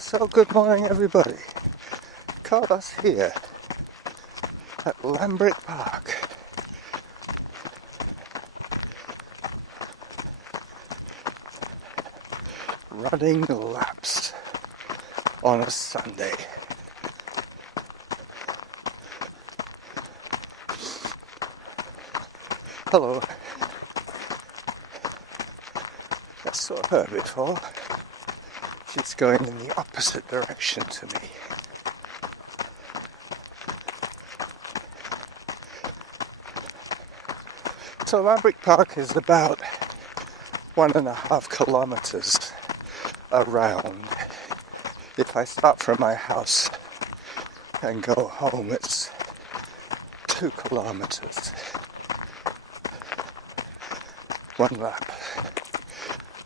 So good morning everybody. Caught us here at Lambrick Park. Running laps on a Sunday. Hello. I saw her before. She's going in the opposite direction to me. So Lambrick Park is about 1.5 kilometers around. If I start from my house and go home, it's 2 kilometers. 1 lap,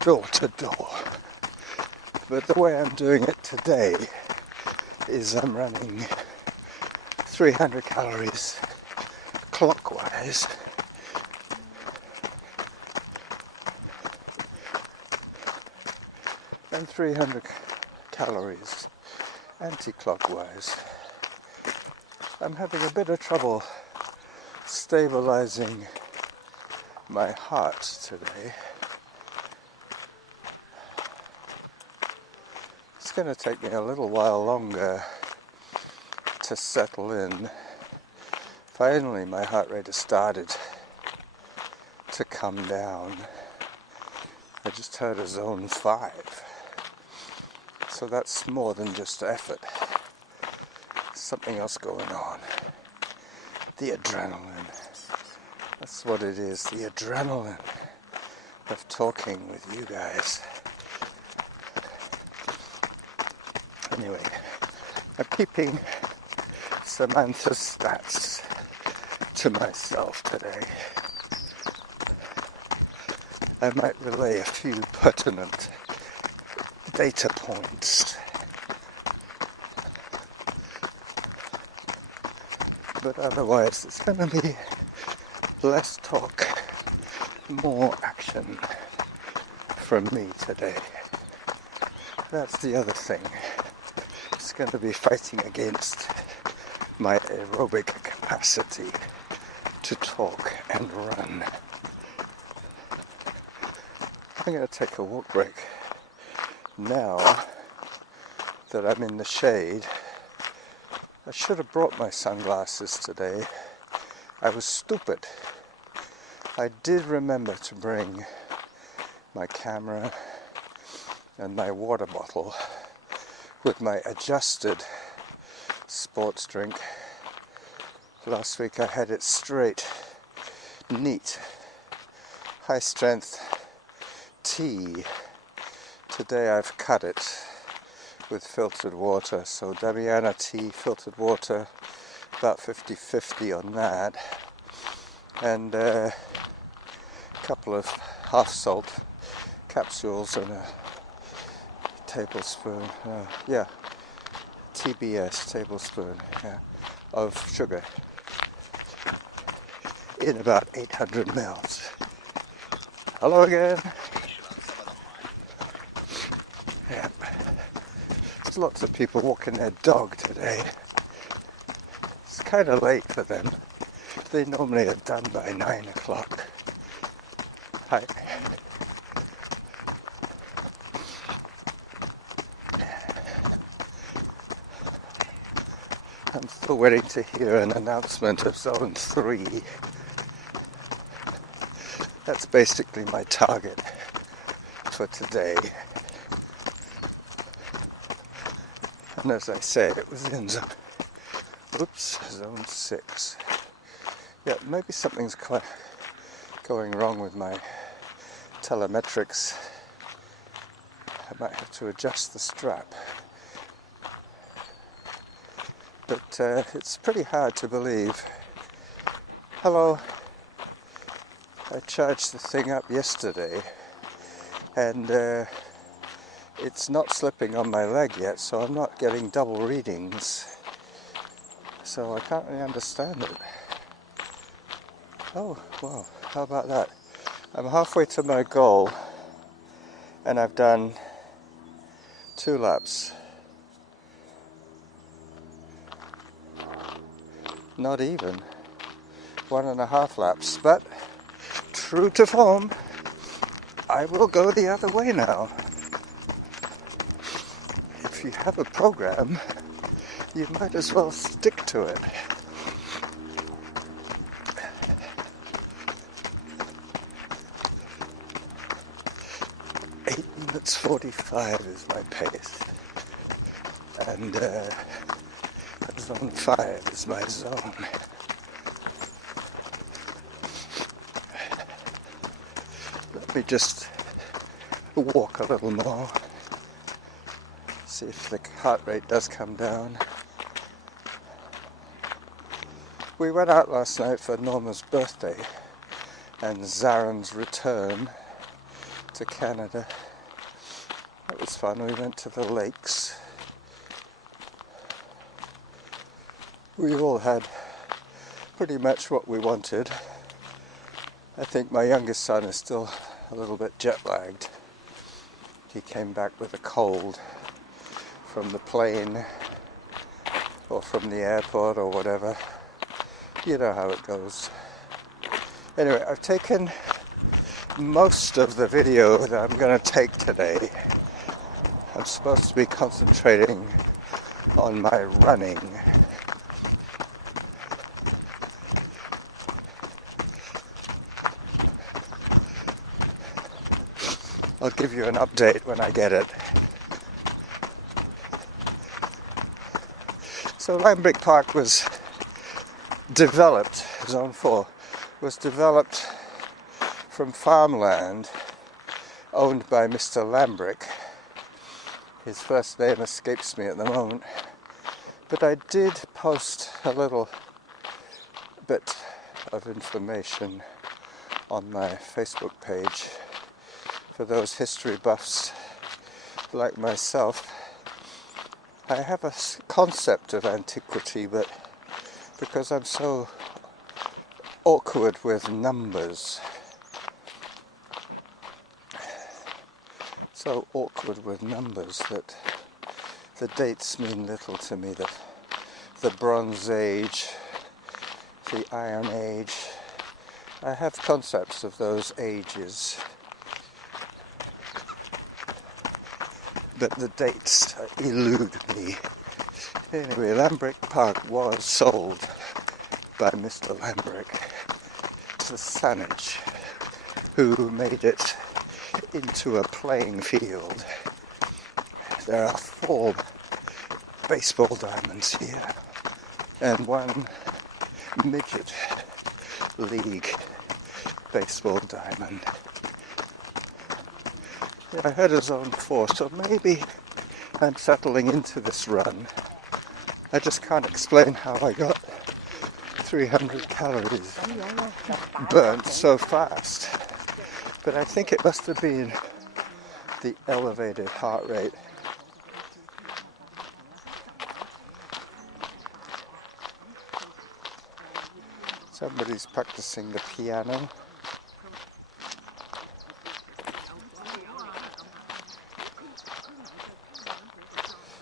door to door. But the way I'm doing it today is I'm running 300 calories clockwise and 300 calories anti-clockwise. I'm having a bit of trouble stabilizing my heart today. It's going to take me a little while longer to settle in. Finally, my heart rate has started to come down. I just heard a zone 5. So that's more than just effort. Something else going on. The adrenaline. That's what it is, the adrenaline of talking with you guys. Anyway, I'm keeping Samantha's stats to myself today. I might relay a few pertinent data points. But otherwise, it's going to be less talk, more action from me today. That's the other thing. It's going to be fighting against my aerobic capacity to talk and run. I'm going to take a walk break now that I'm in the shade. I should have brought my sunglasses today. I was stupid. I did remember to bring my camera and my water bottle with my adjusted sports drink. Last week I had it straight, neat, high strength tea. Today I've cut it with filtered water. So Damiana tea, filtered water, about 50-50 on that. And a couple of half salt capsules and a tablespoon, TBS, tablespoon, of sugar in about 800 mils. Hello again. Yeah. There's lots of people walking their dog today. It's kind of late for them. They normally are done by 9 o'clock. Hi. I'm still waiting to hear an announcement of Zone 3. That's basically my target for today. And as I say, it was in Zone 6. Yeah, maybe something's going wrong with my telemetrics. I might have to adjust the strap. But it's pretty hard to believe. Hello. I charged the thing up yesterday and it's not slipping on my leg yet, so I'm not getting double readings. So I can't really understand it. Oh, wow, how about that? I'm halfway to my goal and I've done 2 laps Not even 1.5 laps, but true to form, I will go the other way now. If you have a program, you might as well stick to it. 8:45 is my pace, and zone 5 is my zone. Let me just walk a little more, see if the heart rate does come down. We went out last night for Norma's birthday and Zaren's return to Canada. It was fun. We went to the lakes. We all had pretty much what we wanted. I think my youngest son is still a little bit jet lagged. He came back with a cold from the plane or from the airport or whatever. You know how it goes. Anyway, I've taken most of the video that I'm going to take today. I'm supposed to be concentrating on my running. I'll give you an update when I get it. So Lambrick Park was developed, Zone 4, was developed from farmland owned by Mr. Lambrick. His first name escapes me at the moment, but I did post a little bit of information on my Facebook page for those history buffs like myself. I have a concept of antiquity, but because I'm so awkward with numbers, that the dates mean little to me. That the Bronze Age, the Iron Age, I have concepts of those ages, but the dates elude me. Anyway, Lambrick Park was sold by Mr. Lambrick to Saanich, who made it into a playing field. There are 4 baseball diamonds here and 1 midget league baseball diamond. Yeah, I heard of Zone 4, so maybe I'm settling into this run. I just can't explain how I got 300 calories burnt so fast. But I think it must have been the elevated heart rate. Somebody's practicing the piano.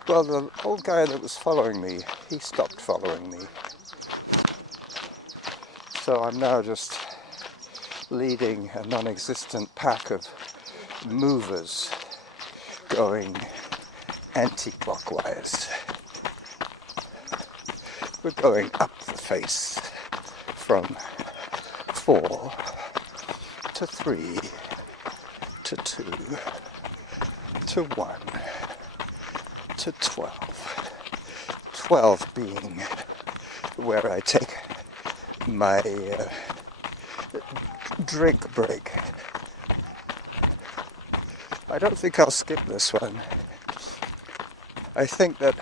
Well, the old guy that was following me, he stopped following me. So I'm now just leading a non-existent pack of movers going anti-clockwise. We're going up the face from 4 to 3 to 2 to 1 to 12. 12 being where I take my drink break. I don't think I'll skip this one. I think that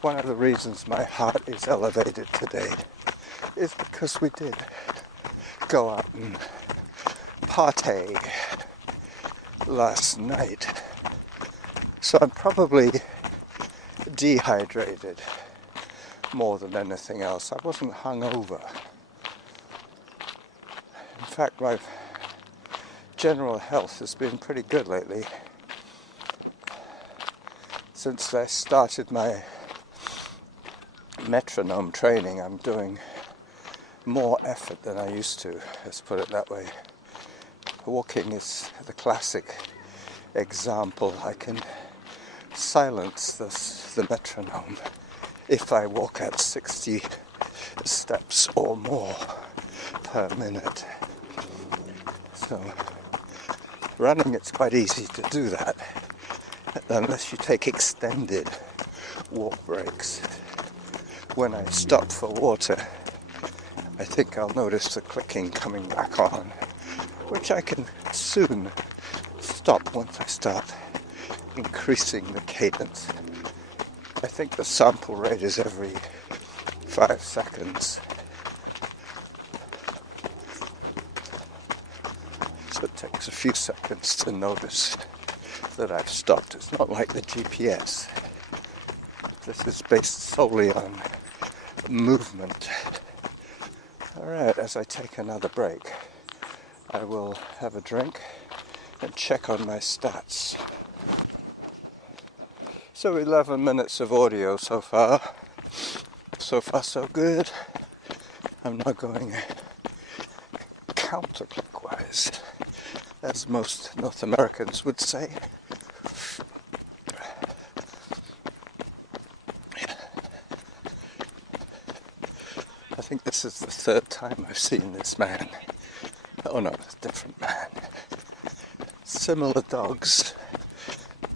one of the reasons my heart is elevated today is because we did go out and partay last night. So I'm probably dehydrated more than anything else. I wasn't hungover. In fact, my general health has been pretty good lately. Since I started my metronome training, I'm doing more effort than I used to, let's put it that way. Walking is the classic example. I can silence the metronome if I walk at 60 steps or more per minute. So running, it's quite easy to do that unless you take extended walk breaks. When I stop for water, I think I'll notice the clicking coming back on, which I can soon stop once I start increasing the cadence. I think the sample rate is every 5 seconds. So it takes a few seconds to notice that I've stopped. It's not like the GPS. This is based solely on movement. Alright, as I take another break, I will have a drink and check on my stats. So 11 minutes of audio so far. So far so good. I'm now going counterclockwise, as most North Americans would say. I think this is the third time I've seen this man. Oh no, it's a different man. Similar dogs,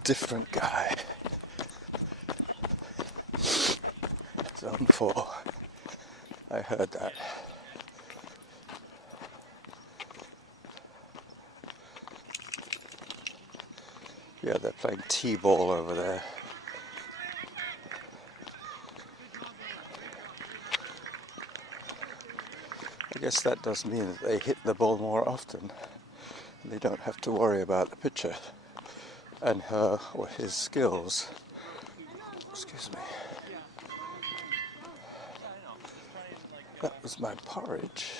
different guy. Zone 4. I heard that. Yeah, they're playing T-ball over there. I guess that does mean that they hit the ball more often. They don't have to worry about the pitcher and her or his skills. Excuse me. That was my porridge.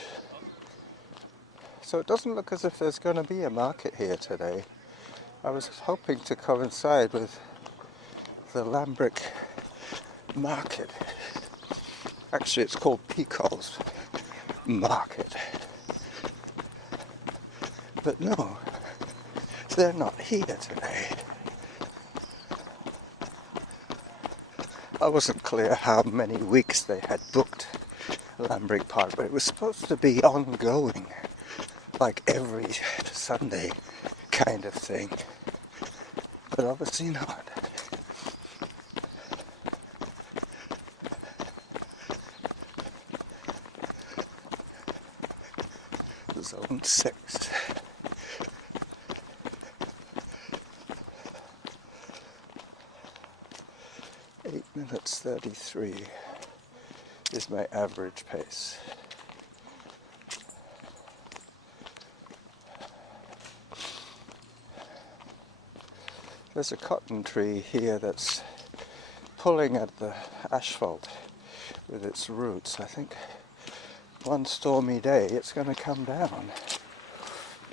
So it doesn't look as if there's going to be a market here today. I was hoping to coincide with the Lambrick market. Actually, it's called Peacock's Market. But no, they're not here today. I wasn't clear how many weeks they had booked Lambrick Park, but it was supposed to be ongoing, like every Sunday kind of thing. But obviously not. Zone 6. Eight minutes 33 is my average pace. There's a cotton tree here that's pulling at the asphalt with its roots. I think one stormy day it's going to come down,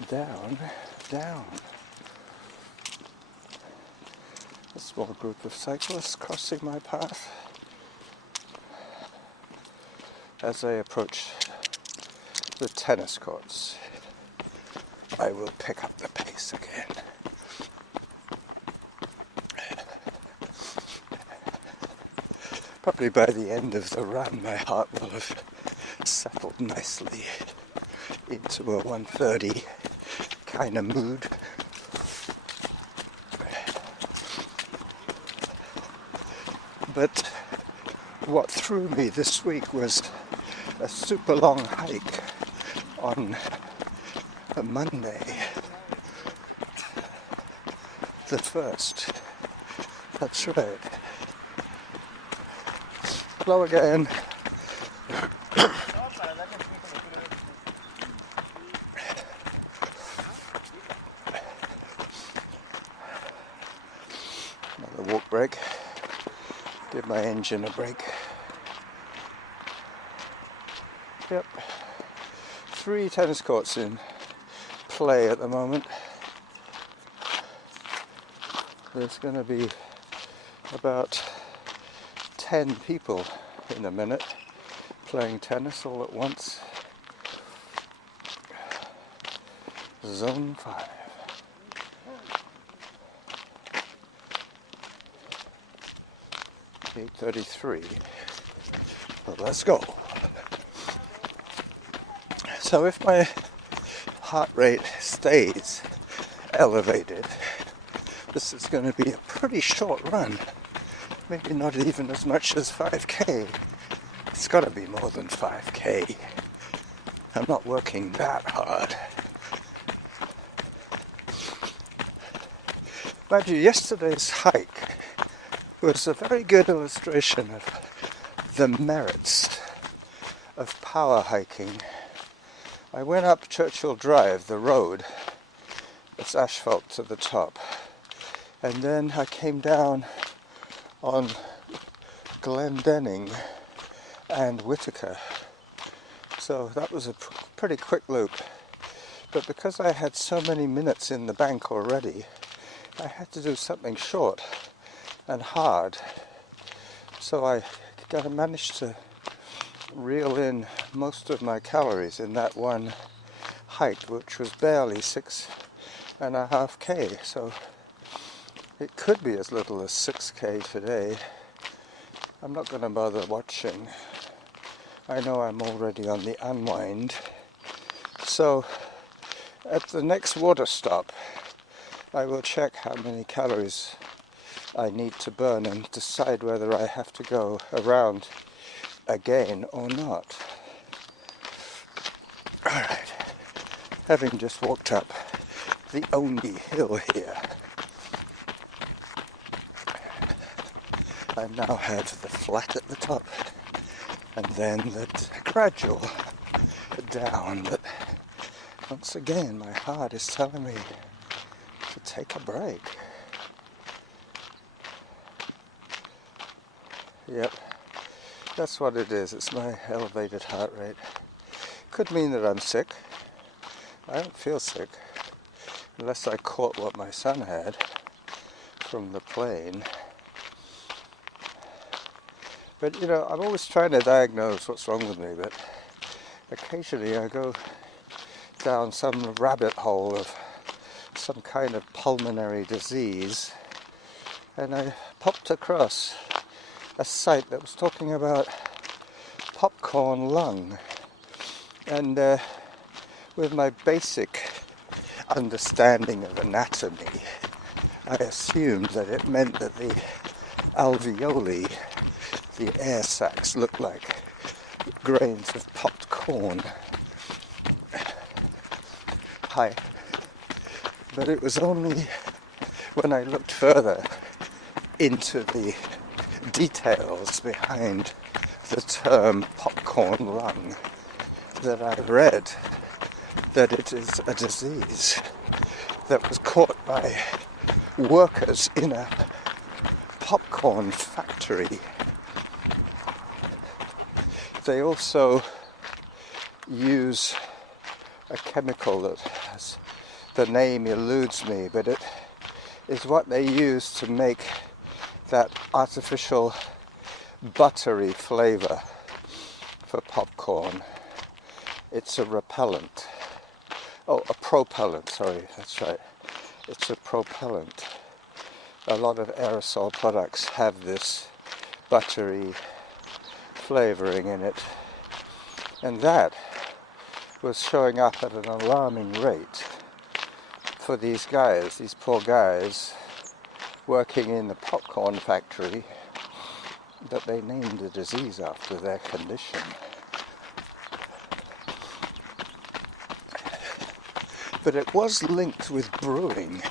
down, down. A small group of cyclists crossing my path. As I approach the tennis courts, I will pick up the pace again. Probably by the end of the run, my heart will have settled nicely into a 1:30 kind of mood. But what threw me this week was a super long hike on a Monday, the 1st. That's right. Hello again. Another walk break. Give my engine a break. Yep. 3 tennis courts in play at the moment. There's going to be about 10 people in a minute, playing tennis all at once. Zone 5. .8:33. Well, let's go. So if my heart rate stays elevated, this is going to be a pretty short run. Maybe not even as much as 5k. It's got to be more than 5k. I'm not working that hard. Mind you, yesterday's hike was a very good illustration of the merits of power hiking. I went up Churchill Drive, the road. It's asphalt to the top. And then I came down on Glendenning and Whitaker. So that was a pretty quick loop. But because I had so many minutes in the bank already, I had to do something short and hard. So I managed to reel in most of my calories in that one hike, which was barely 6.5k. So it could be as little as 6k today. I'm not going to bother watching. I know I'm already on the unwind. So at the next water stop, I will check how many calories I need to burn and decide whether I have to go around again or not. Alright, having just walked up the only hill here, I now have the flat at the top and then the gradual down, but once again my heart is telling me to take a break. Yep, that's what it is. It's my elevated heart rate. Could mean that I'm sick. I don't feel sick unless I caught what my son had from the plane. But you know, I'm always trying to diagnose what's wrong with me, but occasionally I go down some rabbit hole of some kind of pulmonary disease, and I popped across a site that was talking about popcorn lung, and with my basic understanding of anatomy, I assumed that it meant that the alveoli, the air sacs, looked like grains of popped corn. But it was only when I looked further into the details behind the term popcorn lung that I read that it is a disease that was caught by workers in a popcorn factory. They also use a chemical that has, the name eludes me, but it is what they use to make that artificial buttery flavor for popcorn. It's a repellent. Oh, a propellant, sorry, that's right. It's a propellant. A lot of aerosol products have this buttery flavoring in it. And that was showing up at an alarming rate for these guys, these poor guys, working in the popcorn factory that they named the disease after their condition. But it was linked with brewing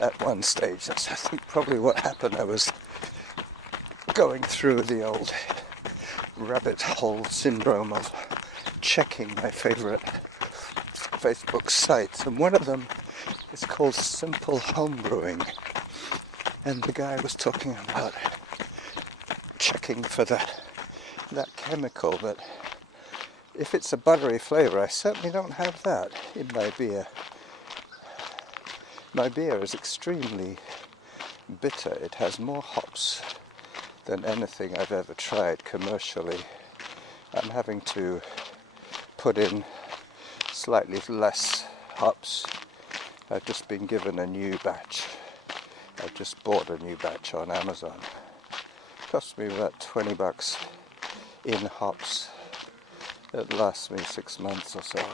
at one stage. That's, I think, probably what happened. I was going through the old rabbit hole syndrome of checking my favorite Facebook sites, and one of them is called Simple Homebrewing. And the guy was talking about checking for that chemical, but if it's a buttery flavour, I certainly don't have that in my beer. My beer is extremely bitter. It has more hops than anything I've ever tried commercially. I'm having to put in slightly less hops. I've just been given a new batch. I just bought a new batch on Amazon. It cost me about $20 in hops. It lasts me 6 months or so.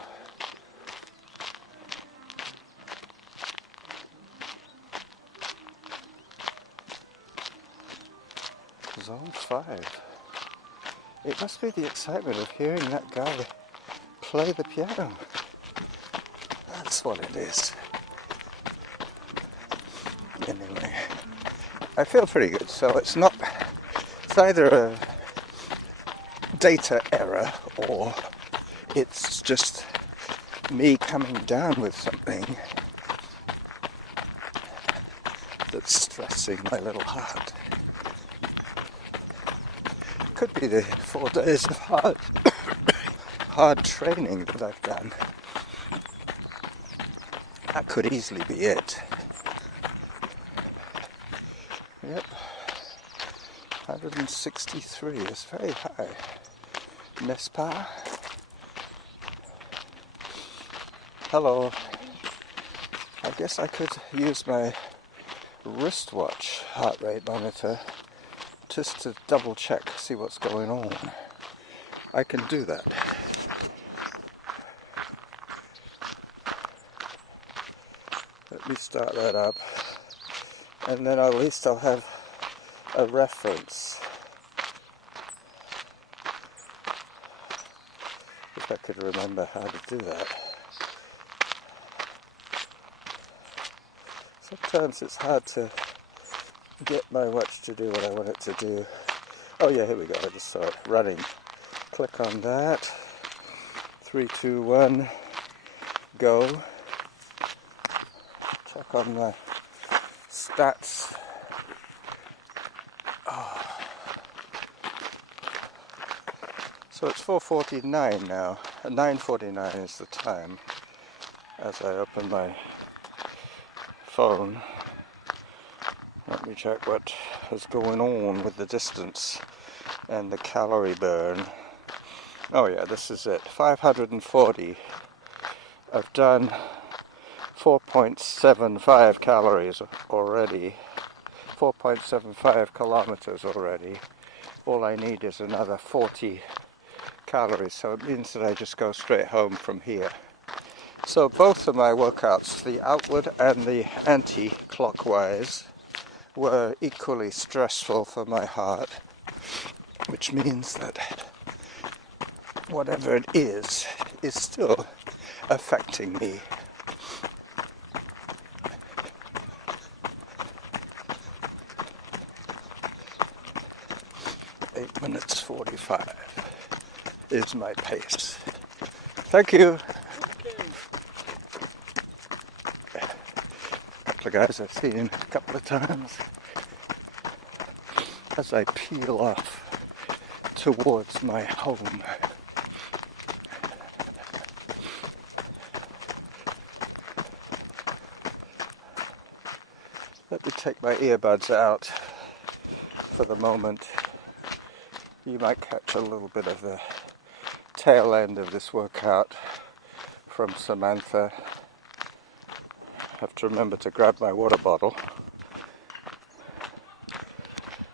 Zone 5. It must be the excitement of hearing that guy play the piano. That's what it is. Anyway, I feel pretty good. So it's either a data error or it's just me coming down with something that's stressing my little heart. Could be the 4 days of hard training that I've done. That could easily be it. Yep, 163 is very high. N'est-ce pas? Hello. I guess I could use my wristwatch heart rate monitor just to double check, see what's going on. I can do that. Let me start that up, and then at least I'll have a reference. If I could remember how to do that. Sometimes it's hard to get my watch to do what I want it to do. Oh yeah, here we go, I just saw it. Running. Click on that. 3, 2, 1, go. Check on the stats. Oh. So it's 4:49 now. 9:49 is the time as I open my phone. Let me check what is going on with the distance and the calorie burn. Oh yeah, this is it. 540. I've done 4.75 calories already. 4.75 kilometers already. All I need is another 40 calories, so it means that I just go straight home from here. So both of my workouts, the outward and the anti-clockwise, were equally stressful for my heart, which means that whatever it is still affecting me. Eight minutes 45 is my pace. Thank you. A couple of guys I've seen a couple of times as I peel off towards my home. Let me take my earbuds out for the moment. You might catch a little bit of the tail end of this workout from Samantha. I have to remember to grab my water bottle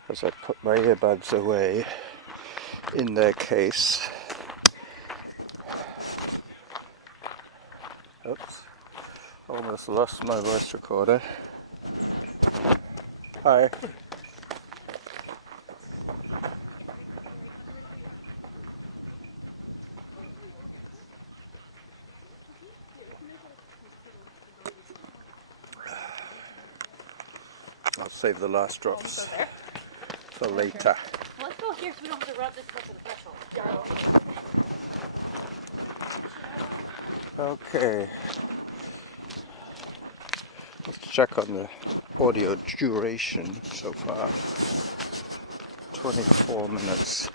as I put my earbuds away in their case. Oops, almost lost my voice recorder. Hi. I'll save the last drops for later. Well, let's go here so we don't have to rub this close to the threshold. Okay. Let's check on the audio duration so far. 24 minutes.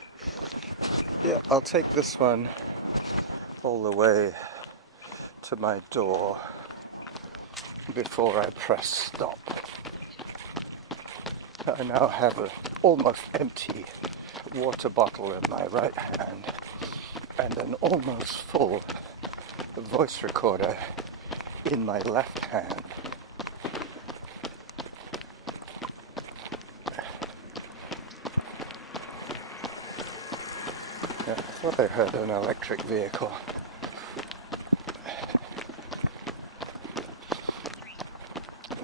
Yeah, I'll take this one all the way to my door before I press stop. I now have an almost empty water bottle in my right hand and an almost full voice recorder in my left hand. Yeah, I thought I heard an electric vehicle.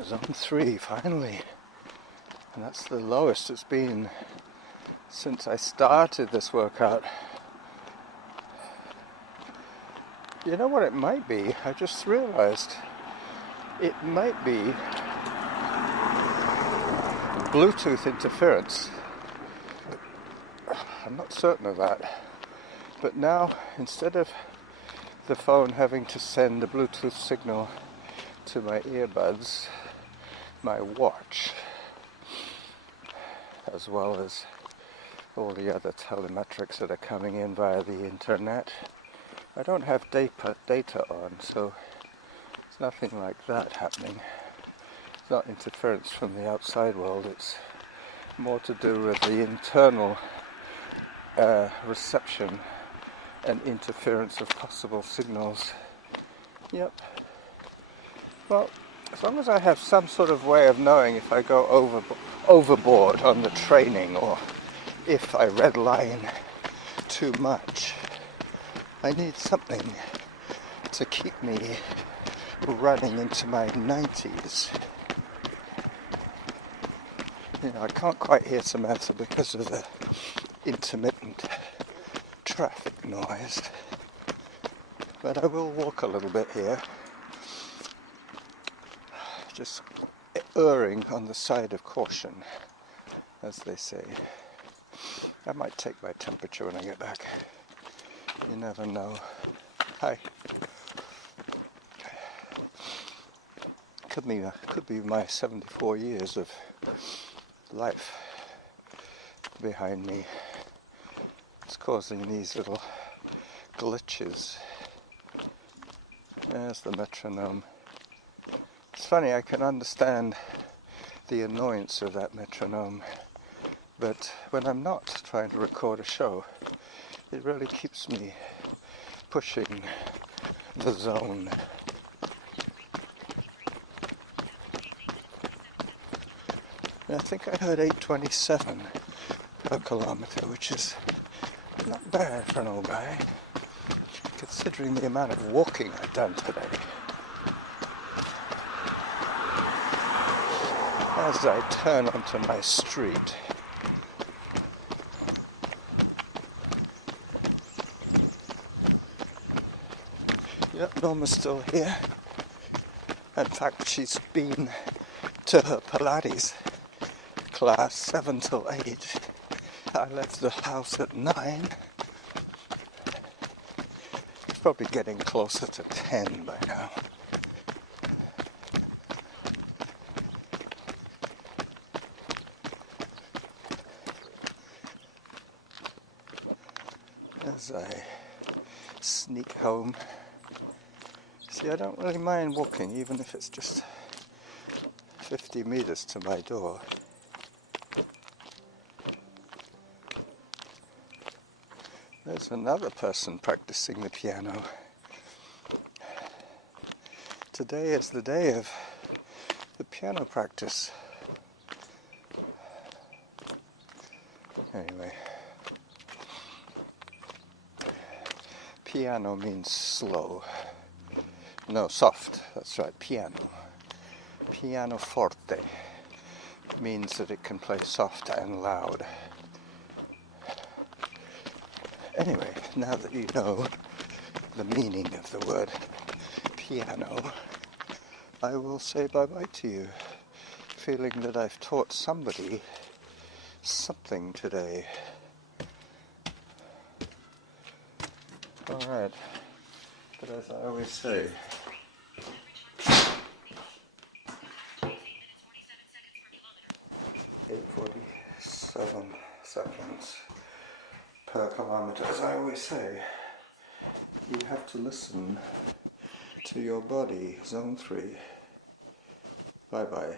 Zone 3, finally. And that's the lowest it's been since I started this workout. You know what it might be? I just realized it might be Bluetooth interference. I'm not certain of that. But now, instead of the phone having to send a Bluetooth signal to my earbuds, my watch, as well as all the other telemetrics that are coming in via the internet. I don't have data on, so it's nothing like that happening. It's not interference from the outside world, it's more to do with the internal reception and interference of possible signals. Yep. Well, as long as I have some sort of way of knowing if I go overboard on the training or if I redline too much, I need something to keep me running into my 90s. You know, I can't quite hear Samantha because of the intermittent traffic noise, but I will walk a little bit here, just erring on the side of caution, as they say. I might take my temperature when I get back. You never know. Hi. Could be my 74 years of life behind me. It's causing these little glitches. There's the metronome. It's funny, I can understand the annoyance of that metronome, but when I'm not trying to record a show, it really keeps me pushing the zone. And I think I heard 827 per kilometer, which is not bad for an old guy, considering the amount of walking I've done today. As I turn onto my street, yep, Norma's still here. In fact, she's been to her Pilates class 7 till 8. I left the house at 9. It's probably getting closer to 10 by now. As I sneak home. See, I don't really mind walking, even if it's just 50 meters to my door. There's another person practicing the piano. Today is the day of the piano practice. Anyway. Piano means slow. No, soft. That's right, piano. Pianoforte means that it can play soft and loud. Anyway, now that you know the meaning of the word piano, I will say bye-bye to you, feeling that I've taught somebody something today. Alright, but as I always say, 8:47 seconds per kilometer. As I always say, you have to listen to your body. Zone 3. Bye-bye.